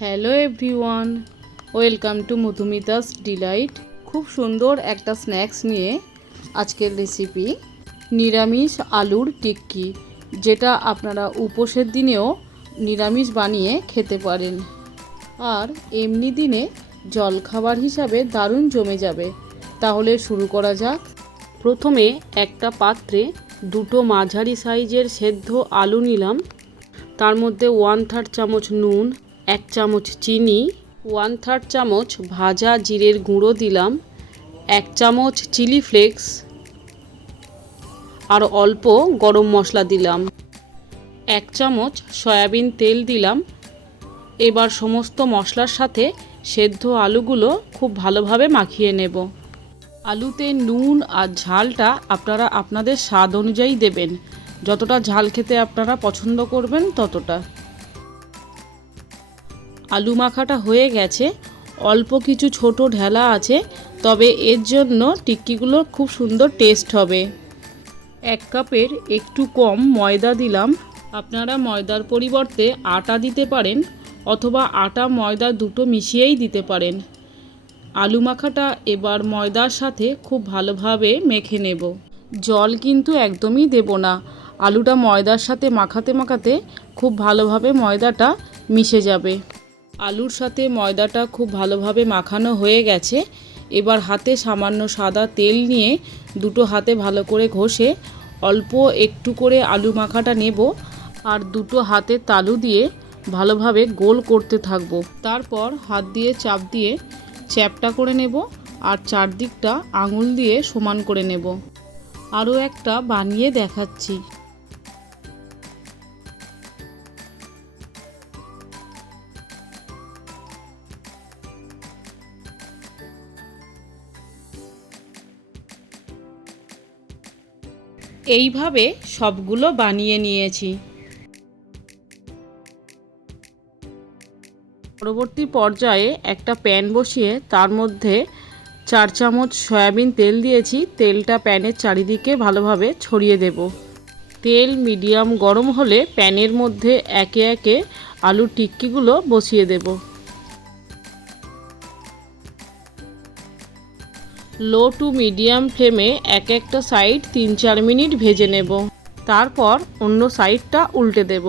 Hello everyone, welcome to Madhumita's delight. খুব সুন্দর একটা স্ন্যাক্স নিয়ে আজকের রেসিপি নিরামিষ আলুর টিক্কি, যেটা আপনারা উপোসের দিনেও নিরামিষ বানিয়ে খেতে পারেন আর এমনি দিনে জলখাবার হিসাবে দারুণ জমে যাবে। তাহলে শুরু করা যাক। প্রথমে একটা পাত্রে দুটো মাঝারি সাইজের সেদ্ধ আলু নিলাম। তার মধ্যে 1/3 চামচ নুন, 1 চামচ চিনি, 1/3 চামচ ভাজা জিরের গুঁড়ো দিলাম, 1 চামচ চিলি ফ্লেক্স আর অল্প গরম মশলা দিলাম, 1 চামচ সয়াবিন তেল দিলাম। এবার সমস্ত মশলার সাথে সেদ্ধ আলুগুলো খুব ভালোভাবে মাখিয়ে নেব। আলুতে নুন আর ঝালটা আপনারা আপনাদের স্বাদ অনুযায়ী দেবেন, যতটা ঝাল খেতে আপনারা পছন্দ করবেন ততটা। আলু মাখাটা হয়ে গেছে, অল্প কিছু ছোট ঢেলা আছে, তবে এর জন্য টিক্কিগুলো খুব সুন্দর টেস্ট হবে। 1 কাপের একটু কম ময়দা দিলাম। আপনারা ময়দার পরিবর্তে আটা দিতে পারেন অথবা আটা ময়দা দুটো মিশিয়েই দিতে পারেন। আলু মাখাটা এবার ময়দার সাথে খুব ভালোভাবে মেখে নেব। জল কিন্তু একদমই দেব না। আলুটা ময়দার সাথে মাখাতে মাখাতে খুব ভালোভাবে ময়দাটা মিশে যাবে। আলুর সাথে ময়দাটা খুব ভালোভাবে মাখানো হয়ে গেছে। এবার হাতে সামান্য সাদা তেল নিয়ে দুটো হাতে ভালো করে ঘষে অল্প একটু করে আলু মাখাটা নেব আর দুটো হাতে তালু দিয়ে ভালোভাবে গোল করতে থাকব। তারপর হাত দিয়ে চাপ দিয়ে চ্যাপটা করে নেব আর চারদিকটা আঙুল দিয়ে সমান করে নেব। আরও একটা বানিয়ে দেখাচ্ছি। এইভাবে সবগুলো বানিয়ে নিয়েছি। পরবর্তী পর্যায়ে একটা প্যান বসিয়ে তার মধ্যে 4 চামচ সয়াবিন তেল দিয়েছি। তেলটা প্যানের চারিদিকে ভালোভাবে ছড়িয়ে দেব। তেল মিডিয়াম গরম হলে প্যানের মধ্যে একে একে আলুর টিক্কিগুলো বসিয়ে দেব। লো টু মিডিয়াম ফ্লেমে এক একটা সাইড 3-4 মিনিট ভেজে নেব। তারপর অন্য সাইডটা উল্টে দেব।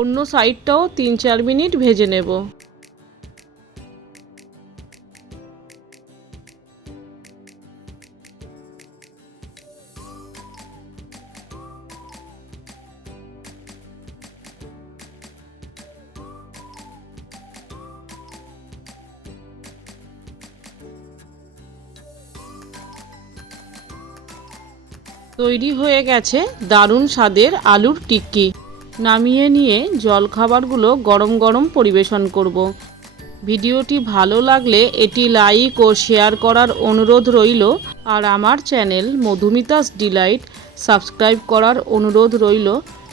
অন্য সাইডটাও 3-4 মিনিট ভেজে নেব। তৈরি হয়ে গেছে দারুণ স্বাদের আলুর টিক্কি। নামিয়ে নিয়ে জলখাবারগুলো গরম গরম পরিবেশন করব। ভিডিওটি ভালো লাগলে এটি লাইক ও শেয়ার করার অনুরোধ রইল আর আমার চ্যানেল মধুমিতাস ডিলাইট সাবস্ক্রাইব করার অনুরোধ রইল।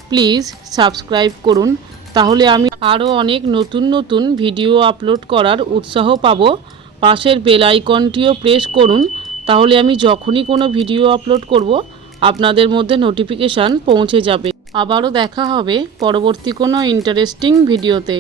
প্লিজ সাবস্ক্রাইব করুন, তাহলে আমি আরও অনেক নতুন নতুন ভিডিও আপলোড করার উৎসাহ পাব। পাশের বেল আইকনটিও প্রেস করুন, তাহলে আমি যখনই কোনো ভিডিও আপলোড করব আপনাদের মধ্যে নোটিফিকেশান পৌঁছে যাবে। আবারও দেখা হবে পরবর্তী কোনো ইন্টারেস্টিং ভিডিওতে।